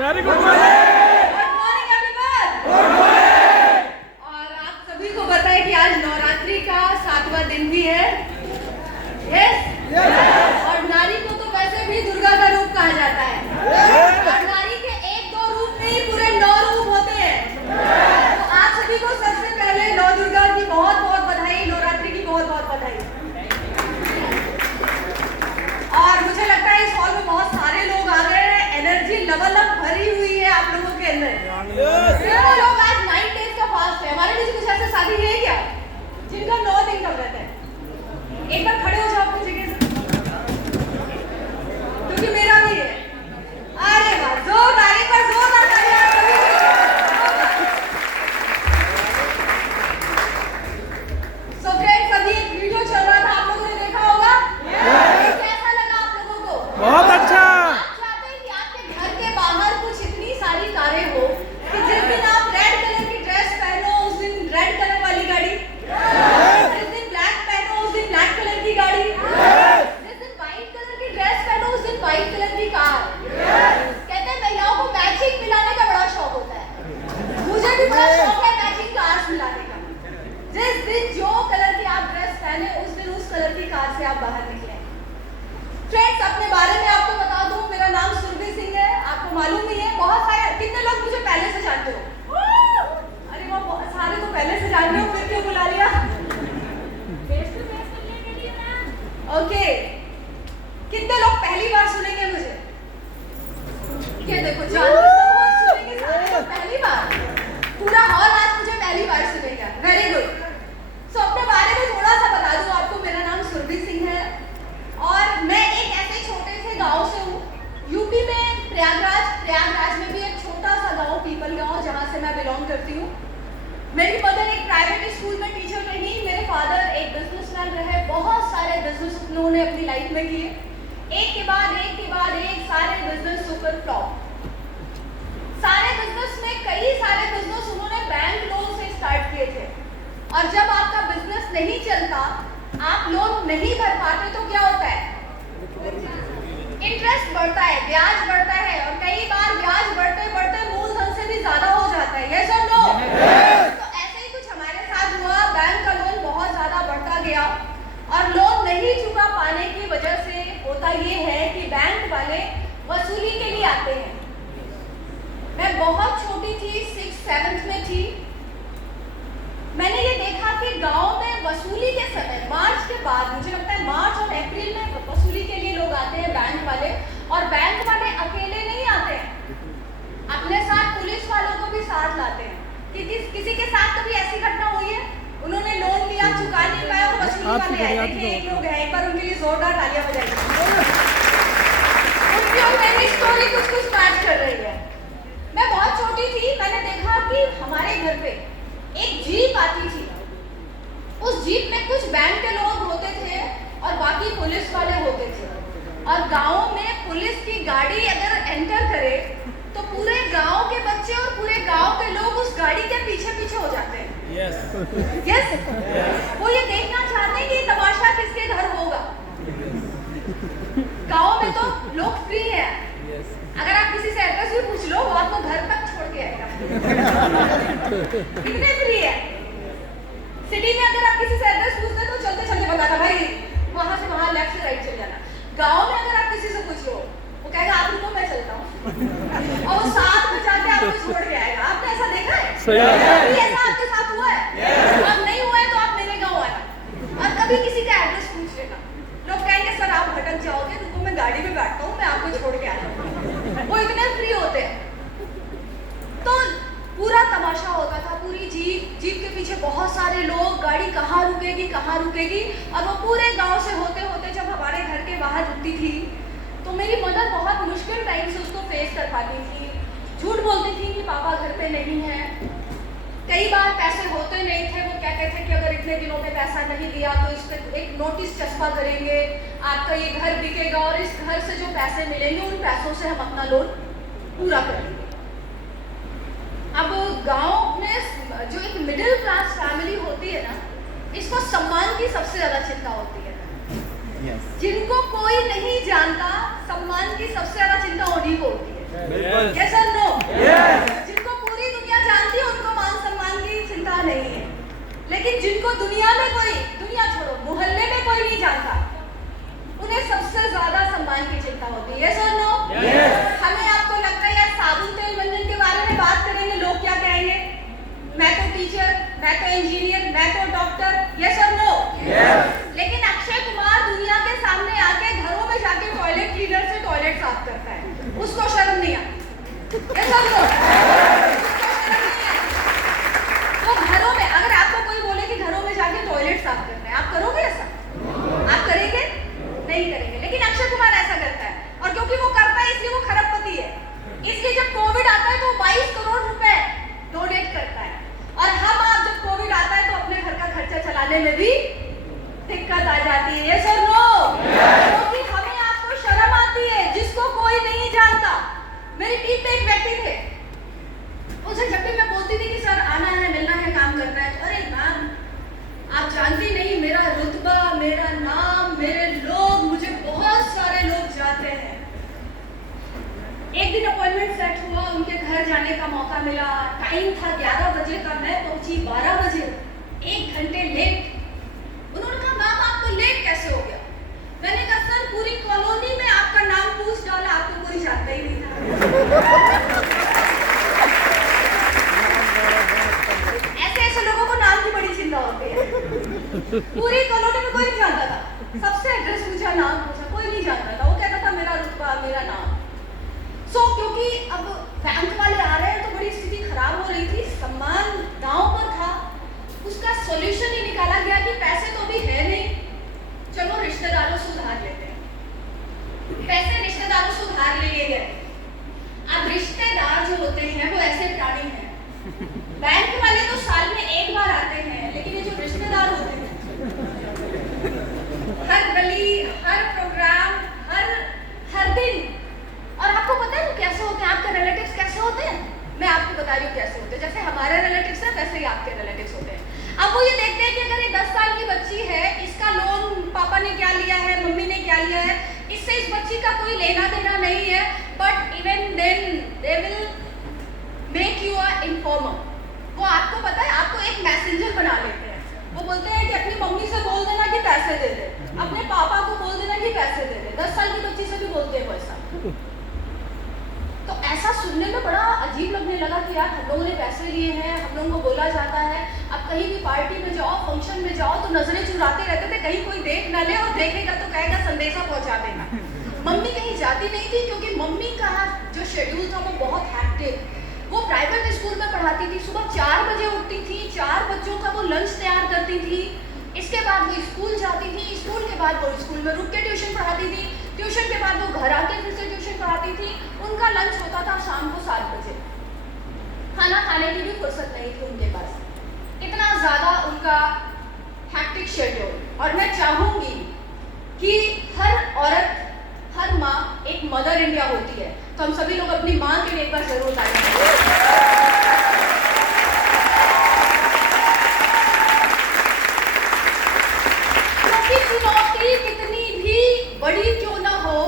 Very good morning. Good morning everyone. Good morning. और आप सभी को पता है कि आज नवरात्रि का 7वां दिन भी है। यस और नारी को तो वैसे भी दुर्गा का रूप कहा जाता है। और नारी के 1-2 रूप नहीं, पूरे 9 रूप होते हैं। तो आप सभी को सबसे पहले नौ दुर्गा की बहुत बहुत बधाई, नवरात्रि की बहुत बहुत बधाई। और मुझे लगता है इस हॉल में बहुत सारे लोग आ गए हैं, एनर्जी लेवल अप भरी हुई है आप लोगों के अंदर। वो लोग आज 9 डेज का फास्ट है। हमारे बीच कुछ ऐसे साथी है क्या जिनका 9 दिन का व्रत है? एक बार खड़े हो जाओ अपनी जगह से, क्योंकि मेरा भी है। अरे वाह, जोरदार, एक बार जोरदार तालियां आप सभी को। सो फ्रेंड्स, अभी एक वीडियो चल रहा था, आप लोगों ने देखा होगा। कैसा लगा आप लोगों को? बहुत अच्छा। आप चाहते हैं कि आपके घर के बाहर कुछ इतनी सारी कारें हो कि जिस दिन आप रेड कलर की ड्रेस पहनो उस दिन रेड कलर वाली गाड़ी, जिस दिन ब्लैक पहनो उस दिन ब्लैक कलर की गाड़ी, जिस दिन व्हाइट कलर की ड्रेस पहनो उस दिन व्हाइट कलर की कार। कहते हैं महिलाओं को मैचिंग मिलाने का बड़ा शौक होता है। मुझे भी बड़ा शौक है मैचिंग कार्स मिलाने का। जिस दिन जो कलर की आप ड्रेस पहने उस दिन उस कलर की कार से आप बाहर निकले। फ्रेंड्स, अपने बारे में आपको बता दूं, मेरा नाम सुरभि सिंह है। आपको मालूम ही है, बहुत सारे, कितने लोग मुझे पहले से जानते हो? अरे वाह, बहुत सारे तो पहले से जानते हो, फिर क्यों बुला लिया? ओके, कितने लोग पहली बार सुनेंगे मुझे? ये देखो, सुनेंगे सारे लोग पहली बार। पूरा हॉल आज मुझे पहली बार सुनेगा। Very good. सो अपने बारे में थोड़ा सा बता दूं आपको, मेरा नाम सुरभि सिंह है और मैं एक ऐसे छोटे से गांव से हूँ, यूपी में प्रयागराज में भी एक छोटा सा गांव, पीपल गांव, जहाँ से मैं बिलोंग करती हूँ। मेरी मदर एक प्राइवेट स्कूल में टीचर रही, मेरे फादर एक बिजनेसमैन रहे। बहुत सारे बिजनेस उन्होंने अपनी लाइफ में किए, एक के बाद एक सारे बिजनेस सुपर फ्लॉप। सारे बिजनेस में कई सारे बिजनेस उन्होंने बैंक लोन से स्टार्ट किए थे। और जब आपका बिजनेस नहीं चलता, आप लोन नहीं भर पाते, तो क्या होता है? इंटरेस्ट बढ़ता है, ब्याज बढ़ता है, और कई बार ब्याज बढ़ते बढ़ते मूलधन से भी ज्यादा हो जाता है। यस और नो? तो ऐसे ही कुछ हमारे साथ हुआ। बैंक का लोन बहुत ज्यादा बढ़ता गया और लोन नहीं चुका पाने की वजह से होता ये है कि बैंक वाले वसूली के लिए आते हैं। मैं बहुत छोटी थी, 6th-7th में थी। मैंने ये देखा कि गांव में वसूली के समय, मार्च के बाद, मुझे लगता है मार्च और अप्रैल में वसूली के लिए लोग आते हैं बैंक वाले। और बैंक वाले अकेले नहीं आते हैं, अपने साथ पुलिस वालों को भी साथ लाते हैं। किसी के साथ कभी ऐसी घटना हुई है, उन्होंने लोन लिया, चुका नहीं पाया और वसूली वाले आए? देखिए, एक लोग हैं, एक बार उनके लिए जोरदार तालियां बजाइए। उनकी और मेरी स्टोरी कुछ मैच कर रही है। मैं बहुत छोटी थी, मैंने देखा कि हमारे घर पे एक जीप आती थी। उस जीप में कुछ बैंक के लोग होते थे और बाकी पुलिस वाले होते थे। और गांव में पुलिस की गाड़ी अगर एंटर करे तो पूरे गांव के बच्चे और पूरे गांव के लोग उस गाड़ी के पीछे पीछे हो जाते हैं। यस वो ये देखना चाहते हैं कि ये तमाशा किसके घर होगा। गांव में तो लोग फ्री है, अगर आप किसी से एड्रेस भी पूछ लो वो आपको घर तक छोड़ के आएगा। कितने फ्री है। सिटी में अगर आप किसी से एड्रेस पूछते तो चलते चलते बताना, भाई वहां से वहां लेफ्ट से राइट चल जाना। गांव में अगर आप किसी से पूछ लो, वो कहेगा आप रुको मैं चलता हूँ, और वो साथ में जाके आपको छोड़ के आएगा। आपने ऐसा देखा है? कभी ऐसा आपके साथ हुआ है? अब नहीं हुआ है तो आप मेरे गाँव आना और कभी किसी का एड्रेस पूछ लेना। लोग कहेंगे सर आप भटक जाओगे, रुको मैं गाड़ी में बैठता हूँ, मैं आपको छोड़ के आ जाऊँ। वो इतने फ्री होते हैं। तो पूरा तमाशा होता था, पूरी जीप के पीछे बहुत सारे लोग, गाड़ी कहाँ रुकेगी। और वो पूरे गांव से होते होते जब हमारे घर के बाहर रुकती थी तो मेरी मदर बहुत मुश्किल टाइम से उसको फेस कर पाती थी। झूठ बोलती थी कि पापा घर पे नहीं है। कई बार पैसे होते नहीं थे, वो कहते थे कि अगर इतने दिनों में पैसा नहीं दिया तो इस पर एक नोटिस चस्पा करेंगे, आपका ये घर बिकेगा और इस घर से जो पैसे मिलेंगे उन पैसों से हम अपना लोन पूरा करेंगे। अब गांव में जो एक मिडिल क्लास फैमिली होती है ना, इसको सम्मान की सबसे ज्यादा चिंता होती है। जिनको कोई नहीं जानता, सम्मान की सबसे ज्यादा चिंता उन्हीं को होती है। बनाने में भी दिक्कत आ जाती है। यस और नो? क्योंकि हमें आपको शर्म आती है, जिसको कोई नहीं जानता। मेरी टीम में एक व्यक्ति थे, उसे जब भी मैं बोलती थी कि सर आना है, मिलना है, काम करना है, तो अरे मैम आप जानती नहीं मेरा रुतबा, मेरा नाम, मेरे लोग, मुझे बहुत सारे लोग जानते हैं। एक दिन अपॉइंटमेंट सेट हुआ, उनके घर जाने का मौका मिला। टाइम था 11 बजे का, मैं पहुंची 12 बजे, 1 घंटे लेट। उन्होंने कहा मैम आपको लेट कैसे हो गया? मैंने कहा सर पूरी कॉलोनी में आपका नाम पूछ डाला, आपको कोई जानता ही नहीं था। ऐसे ऐसे लोगों को नाम की बड़ी चिंता होती है। पूरी कॉलोनी में कोई नहीं जानता था, सबसे एड्रेस पूछा, नाम पूछा, कोई नहीं जानता था। वो कहता था मेरा रुतबा, मेरा नाम। क्योंकि अब बैंक वाले आ रहे हैं तो बड़ी स्थिति खराब हो रही थी, सम्मान दांव पर था। उसका सॉल्यूशन ही निकाला गया कि पैसे तो अभी है नहीं, चलो रिश्तेदारों से उधार लेते हैं। पैसे रिश्तेदारों से उधार ले लिए गए। अब रिश्तेदार जो होते हैं वो ऐसे प्राणी हैं, बैंक वाले तो साल में एक बार आते हैं, लेकिन ये जो रिश्तेदार होते हैं हर गली, हर प्रोग्राम, हर दिन। और आपको पता है वो कैसे होते हैं? आपके रिलेटिव्स कैसे होते हैं? मैं आपको बता रही हूँ कैसे होते हैं। जैसे हमारे रिलेटिव्स हैं वैसे ही आपके रिलेटिव्स होते हैं। अब वो ये देखते हैं कि अगर ये 10 साल की बच्ची है, इसका लोन पापा ने क्या लिया है, मम्मी ने क्या लिया है, इससे इस बच्ची का कोई लेना देना नहीं है, but even then they will make you a informer. वो आपको पता है, आपको एक मैसेंजर बना लेते हैं। वो बोलते हैं कि अपनी मम्मी से बोल देना कि पैसे दे दे, अपने पापा को बोल देना कि पैसे दे दे। 10 साल की बच्ची से भी बोलते हैं वो ऐसा। तो ऐसा सुनने में बड़ा अजीब लगने लगा कि यार हम लोगों ने पैसे लिए हैं, हम लोगों को बोला जाता है। अब कहीं भी पार्टी में जाओ, फंक्शन में जाओ तो नजरें चुराते रहते थे, कहीं कोई देख ना ले, और देखेगा तो कहेगा संदेशा पहुंचा देना। मम्मी कहीं जाती नहीं थी क्योंकि मम्मी का जो शेड्यूल था वो बहुत हैक्टिक। वो प्राइवेट स्कूल में पढ़ाती थी, सुबह 4 बजे उठती थी, 4 बच्चों का वो लंच तैयार करती थी, इसके बाद वो स्कूल जाती थी, स्कूल के बाद वो स्कूल में रुक के ट्यूशन पढ़ाती थी, ट्यूशन के बाद वो घर आके फिर से ट्यूशन पढ़ाती थी। उनका लंच होता था शाम को 7 बजे। खाना खाने की भी फुर्सत नहीं थी उनके पास, इतना ज़्यादा उनका हैक्टिक शेड्यूल। और मैं चाहूँगी कि हर औरत, हर माँ एक मदर इंडिया होती है, तो हम सभी लोग अपनी माँ के लिए एक बार जरूर तारीफ। चुनौती कितनी भी बड़ी क्यों ना हो,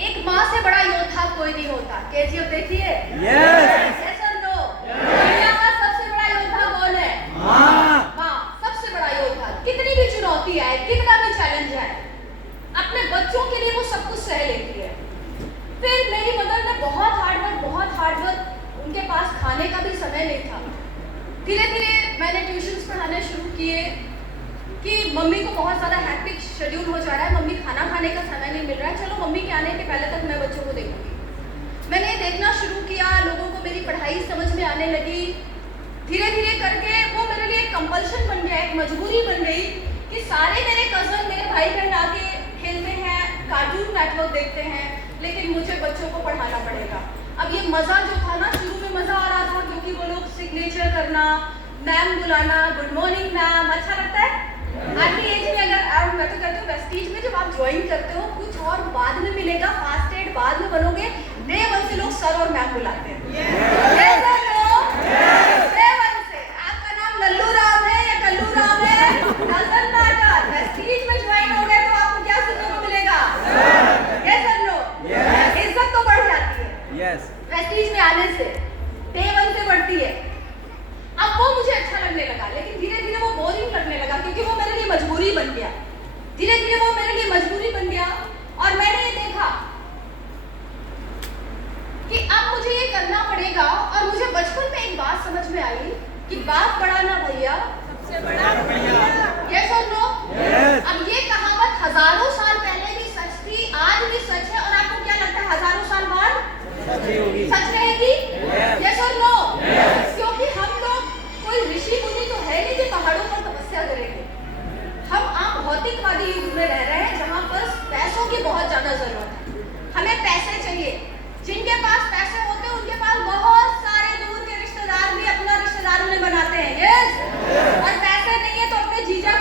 एक माँ से बड़ा योद्धा कोई नहीं होता। केजीएफ देखिए? यस और नो? दुनिया का सबसे बड़ा योद्धा कौन है? माँ। सबसे बड़ा योद्धा। कितनी भी चुनौती आए, कितना भी चैलेंज आए, अपने बच्चों के लिए वो सब कुछ सह लेती है। फिर मेरी मदर ने बहुत हार्ड वर्क, उनके पास खाने का भी समय नहीं था। धीरे धीरे मैंने ट्यूशन्स पढ़ाने शुरू किए कि मम्मी को बहुत ज़्यादा हैक्टिक शेड्यूल हो जा रहा है, मम्मी खाना खाने का समय नहीं मिल रहा है, चलो मम्मी के आने के पहले तक मैं बच्चों को देखूंगी। मैंने देखना शुरू किया, लोगों को मेरी पढ़ाई समझ में आने लगी। धीरे धीरे करके वो मेरे लिए एक कंपल्शन बन गया, एक मजबूरी बन गई कि सारे मेरे कज़न, मेरे भाई बहन आके खेलते हैं, कार्टून नेटवर्क देखते हैं, लेकिन मुझे बच्चों को पढ़ाना पड़ेगा। अब ये मज़ा जो था ना, शुरू में मज़ा आ रहा था क्योंकि वो लोग सिग्नेचर करना, मैम बुलाना, गुड मॉर्निंग मैम, अच्छा लगता है। आज की एज में अगर मैं तो कहती हूँ वेस्टीज में जब आप ज्वाइन करते हो, कुछ और बाद में मिलेगा, फास्ट एड बाद में बनोगे, डे 1 से लोग सर और मैम बुलाते हैं। Yes or no? Day 1 से आपका नाम लल्लू राम है या कल्लू राम है, doesn't matter। वेस्टीज में ज्वाइन हो गए तो आपको क्या सुनने को मिलेगा? Yes or no? इज्जत तो बढ़ जाती है वेस्टीज में आने से, डे 1 से बढ़ती है। अब वो मुझे अच्छा लगने लगा, लेकिन धीरे धीरे वो बोरिंग लगने लगा क्योंकि वो मेरे लिए मजबूरी बन गया। धीरे धीरे वो मेरे लिए मजबूरी बन गया और मैंने ये देखा कि अब मुझे ये करना पड़ेगा। और मुझे बचपन में एक बात समझ में आई कि बाप बड़ा ना भैया, सबसे बड़ा भैया। यस और नो? अब ये कहावत हजारों साल पहले भी सच थी, आज भी सच है, और आपको क्या लगता है हजारों साल बाद सच रहेगी? यस और नो? क्योंकि हम लोग कोई ऋषि मुनि तो है नहीं जो पहाड़ों पर तपस्या करेंगे। हम आम भौतिकवादी युग में रह रहे हैं जहाँ पर पैसों की बहुत ज्यादा जरूरत है। हमें पैसे चाहिए। जिनके पास पैसे होते हैं उनके पास बहुत सारे दूर के रिश्तेदार भी अपना रिश्तेदार उन्हें बनाते हैं। यस। और पैसे नहीं है तो अपने जीजा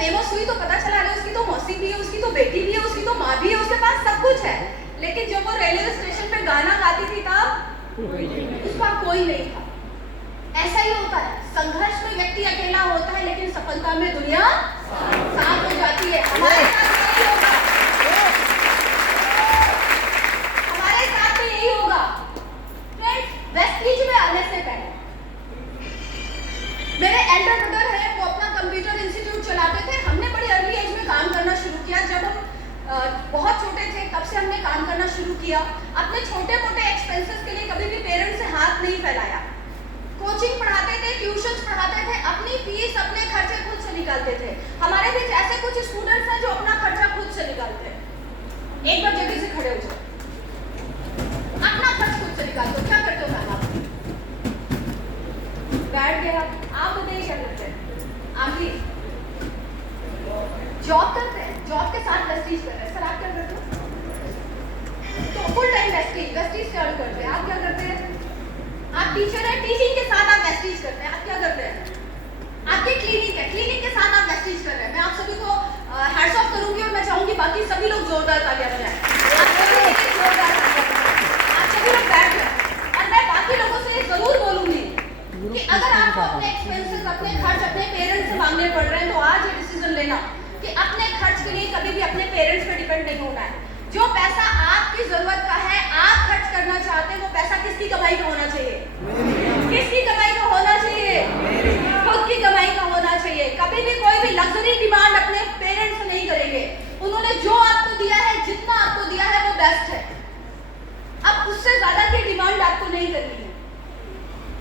फेमस हुई तो पता चला अरे उसकी तो मौसी भी है, उसकी तो बेटी भी है, उसकी तो माँ भी है, उसके पास सब कुछ है। लेकिन जब वो रेलवे स्टेशन पे गाना गाती थी तब उसका कोई नहीं था। ऐसा ही होता है, संघर्ष में व्यक्ति अकेला होता है लेकिन सफलता में दुनिया साथ हो जाती है। हमारे साथ यही होगा, हमारे साथ में यही होगा। फ्रेंड्स, वेस्टलीज में आने से पहले मेरे एल्डर ब्रदर है, वो अपना कंप्यूटर इंस्टीट्यूट चलाते थे। हमने बड़ी अर्ली एज में काम करना शुरू किया। जब हम बहुत छोटे थे तब से हमने काम करना शुरू किया। अपने छोटे मोटे एक्सपेंसेस के लिए कभी भी पेरेंट्स से हाथ नहीं फैलाया। कोचिंग पढ़ाते थे, ट्यूशंस पढ़ाते थे, अपनी फीस अपने खर्चे खुद से निकालते थे। हमारे बीच ऐसे कुछ स्टूडेंट्स हैं जो अपना खर्चा खुद से निकालते हैं। एक बार जगह से खड़े हो जाओ, अपना खर्च खुद से निकालते हो। क्या करते हो मैम? आप बैठ गए, आप बताइए क्या करते हैं? आगे जॉब करते हैं, जॉब के साथ वेस्टीज कर रहे हैं। सर आप क्या करते हो? तो फुल टाइम वेस्टीज से अर्न करते हैं। आप क्या करते हैं? आप टीचर हैं, टीचिंग के साथ आप वेस्टीज करते हैं। आप क्या करते हैं? आपकी क्लिनिक है, क्लिनिक के साथ आप वेस्टीज कर रहे हैं। मैं आप सभी को हैट्स ऑफ करूंगी और मैं चाहूंगी बाकी सभी लोग जोरदार तालियां बजाएं। आप सभी लोग बैठ जाएं और मैं बाकी लोगों से जरूर बोलूंगी कि अगर आपको अपने एक्सपेंसेस, अपने खर्च अपने पेरेंट्स से मांगने पड़ रहे हैं तो आज ये डिसीजन लेना कि अपने खर्च के लिए कभी भी अपने पेरेंट्स पे डिपेंड नहीं होना है। जो पैसा आपकी जरूरत का है, आप खर्च करना चाहते हैं, वो पैसा किसकी कमाई का होना चाहिए? किसकी कमाई का होना चाहिए? खुद की कमाई का होना चाहिए। कभी भी कोई भी लग्जरी डिमांड अपने पेरेंट्स से नहीं करेंगे। उन्होंने जो आपको दिया है, जितना आपको दिया है वो बेस्ट है। अब उससे ज्यादा की डिमांड आपको नहीं करनी है।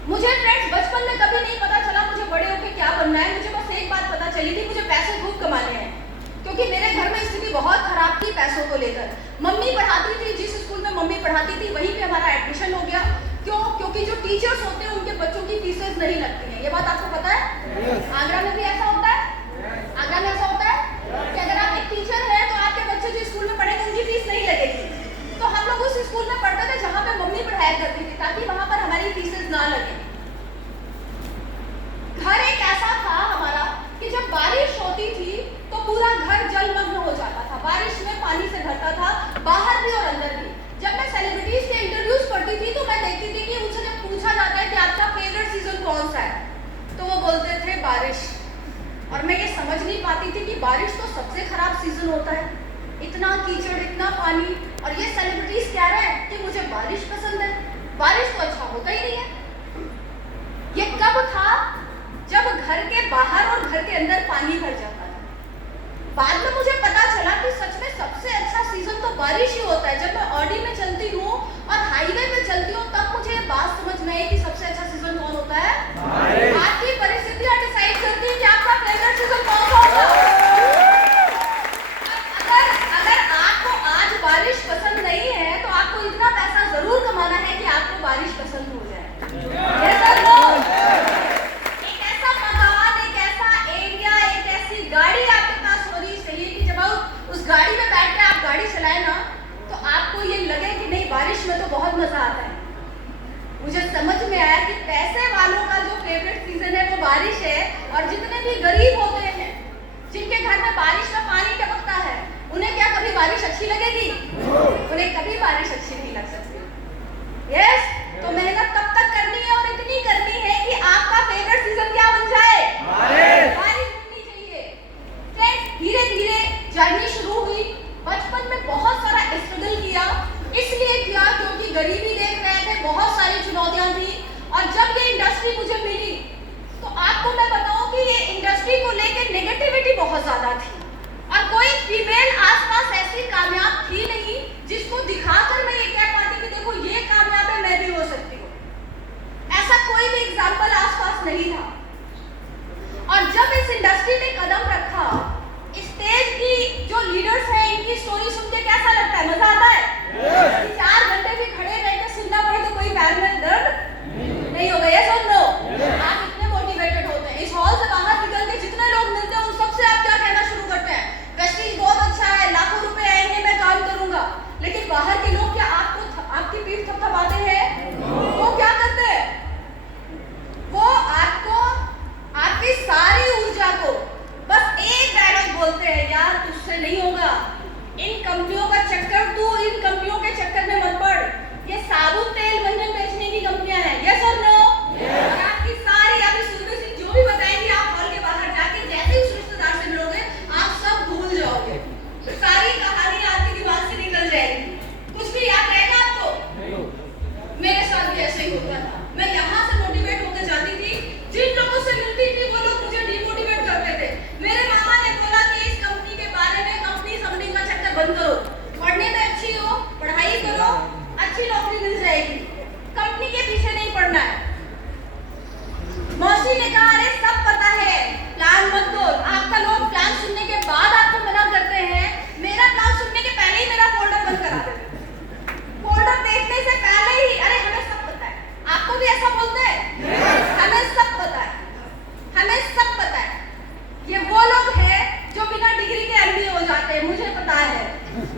मुझे फ्रेंड्स बचपन में कभी नहीं पता चला मुझे बड़े होकर क्या बनना है। मुझे बस एक बात पता चली थी, मुझे पैसे खूब कमाने हैं, क्योंकि मेरे घर में स्थिति बहुत खराब थी पैसों को लेकर। मम्मी पढ़ाती थी, जिस स्कूल में मम्मी पढ़ाती थी वहीं पे हमारा एडमिशन हो गया। क्यों? क्योंकि जो टीचर्स होते हैं उनके बच्चों की फीसेस नहीं लगती हैं। ये बात आपको पता है? आगरा में भी ऐसा होता है। आगरा में ऐसा होता है कि अगर आप एक टीचर हैं तो आपके बच्चे जो स्कूल में पढ़ेंगे उनकी फीस नहीं लगेगी। तो हम लोग उस स्कूल में पढ़ते थे जहाँ पे मम्मी पढ़ाया करती थी, ताकि वहां पर हमारी फीसेस ना लगे। घर एक ऐसा था हमारा कि जब बारिश होती थी तो पूरा घर जलमग्न हो जाता था, बारिश में पानी से भरता था, बाहर भी और अंदर भी। जब मैं सेलिब्रिटीज के इंटरव्यूज पढ़ती थी तो मैं देखती थी कि उनसे जब पूछा जाता है कि आपका फेवरेट सीजन कौन सा है, तो वो बोलते थे बारिश। और मैं ये समझ नहीं पाती थी कि बारिश तो सबसे खराब सीजन होता है, इतना कीचड़, इतना पानी, और ये सेलिब्रिटीज कह रहे हैं कि मुझे बारिश पसंद है। बारिश तो अच्छा होता ही नहीं है। ये कब था? जब घर के बाहर और घर के अंदर पानी भर जाता था। बाद में मुझे पता चला कि सच में सबसे अच्छा सीजन तो बारिश ही होता है। जब मैं ऑडी में चलती हूँ और हाईवे पे चलती हूँ तब मुझे ये बात समझ में आई कि सबसे अच्छा सीजन कौन होता है? आपकी परिस्थितियां डिसाइड करती है कि आपका फेवरेट सीजन कौन सा होगा। अगर आपको आज बारिश पसंद नहीं है तो आपको इतना पैसा जरूर कमाना है कि आपको बारिश पसंद हो जाए। गाड़ी आपके पास होनी चाहिए कि जब आप उस गाड़ी में बैठ के आप गाड़ी चलाए ना तो आपको ये लगे कि नहीं, बारिश में तो बहुत मजा आता है। मुझे समझ में आया कि पैसे वालों का जो फेवरेट सीजन है वो बारिश है, और जितने भी गरीब होते हैं जिनके घर में बारिश का पानी टपकता है, उन्हें क्या कभी बारिश अच्छी लगेगी? उन्हें कभी बारिश अच्छी नहीं लग सकती। यस, तो मेहनत तब तक करनी है और इतनी करनी है कि आपका फेवरेट सीजन क्या बन जाए? बारिश। धीरे धीरे जर्नी शुरू हुई। बचपन में बहुत सारा स्ट्रगल किया, इसलिए किया क्योंकि गरीबी देख रहे थे, बहुत सारी चुनौतियां थी। और जब ये इंडस्ट्री मुझे मिली तो आपको मैं बताऊं कि ये इंडस्ट्री को लेकर नेगेटिविटी बहुत ज्यादा थी, और कोई फीमेल आसपास ऐसी कामयाब थी नहीं जिसको दिखाकर मैं ये कह पाती कि देखो ये कामयाब है, मैं भी हो सकती हूँ। ऐसा कोई भी एग्जाम्पल आसपास नहीं था। और जब इस इंडस्ट्री में कदम रखा, स्टेज की जो लीडर्स हैं इनकी स्टोरी सुन के कैसा लगता है? मजा आता है? 4 घंटे भी खड़े रह के सुनना पड़े तो कोई पैर में दर्द नहीं होगा। ये सुन लो, आप इतने मोटिवेटेड होते हैं, इस हॉल से बाहर निकल के जितने लोग मिलते हैं उन सबसे आप क्या कहना शुरू करते हैं? वेस्टीज बहुत अच्छा है, लाखों रुपए आएंगे, मैं काम करूंगा। लेकिन बाहर के लोग क्या आपकी पीठ थपथपाते हैं? वो क्या करते हैं? वो आपको, आपकी सारी ऊर्जा को बस एक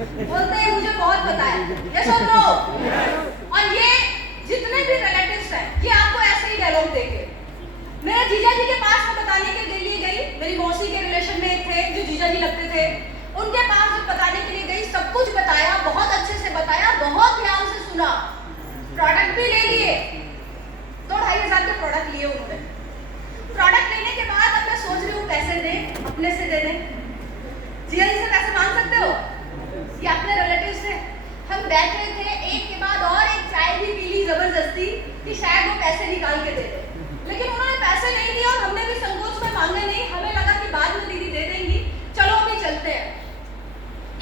बोलते हैं मुझे बहुत पता है, यस और नो? और ये जितने भी रिलेटिव्स हैं ये आपको ऐसे ही डायलॉग देंगे। मेरे जीजा जी के पास मैं बताने के लिए गई, मेरी मौसी के रिलेशन में थे जो जीजा जी लगते थे, उनके पास जब बताने के लिए गई सब कुछ बताया, बहुत अच्छे से बताया, बहुत ध्यान से सुना, प्रोडक्ट भी ले लिए, 2-2,500 के प्रोडक्ट लिए उन्होंने। प्रोडक्ट लेने के बाद अब मैं सोच रही हूँ पैसे दें, अपने से दे दें। जीजा जी से पैसे मांग सकते हो या अपने रिलेटिव से? हम बैठे थे, एक के बाद और एक चाय भी पी ली जबरदस्ती कि शायद वो पैसे निकाल के दे दे, लेकिन उन्होंने पैसे नहीं दिए और हमने भी संकोच में मांगे नहीं। हमें लगा कि बाद में दीदी दे देंगी, चलो अभी चलते हैं।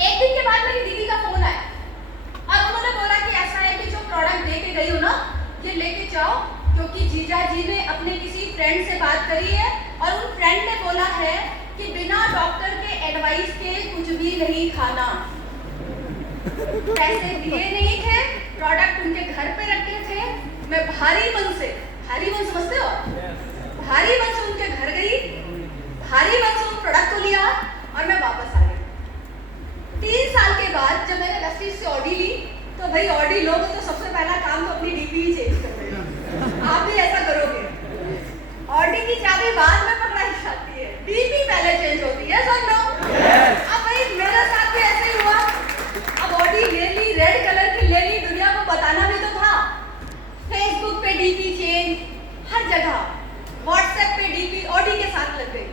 एक दिन के बाद मेरी दीदी का फोन आया और उन्होंने बोला कि ऐसा है कि जो प्रोडक्ट दे के गई हो ना ये लेके जाओ, क्योंकि जीजा जी ने अपने किसी फ्रेंड से बात करी है और उन फ्रेंड ने बोला है कि बिना डॉक्टर के एडवाइस के कुछ भी नहीं खाना। पैसे दिए नहीं थे, प्रोडक्ट उनके घर पे रखे थे। मैं भारी मन समझते हो, भारी मन से उनके घर गई, भारी मन से उन प्रोडक्ट को लिया और मैं वापस आ गई। 3 साल के बाद जब मैंने रस्सी से ऑडी ली, तो भाई ऑडी लोगे तो सबसे पहला काम तो अपनी डीपी ही चेंज कर देना। आप भी ऐसा करोगे? ऑडी की चाबी बाद में पकड़ाई जाती है, डीपी पहले चेंज होती है, समझ लो। अब भाई मेरे साथ भी ऐसे ही हुआ। अब ऑडी ले ली, रेड कलर की ले ली, दुनिया को बताना भी तो था। फेसबुक पे डीपी चेंज, हर जगह व्हाट्सएप पे डीपी ऑडी के साथ लग गई।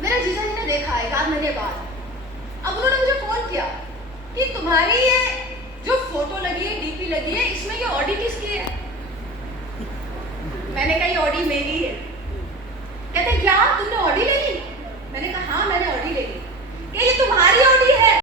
मेरे जीजा जी ने देखा 1 महीने बाद, अब उन्होंने मुझे फोन किया कि तुम्हारी ये जो फोटो लगी है, डीपी लगी है, इसमें ये ऑडी किसकी है? मैंने कहा ये ऑडी मेरी है। कहते क्या तुमने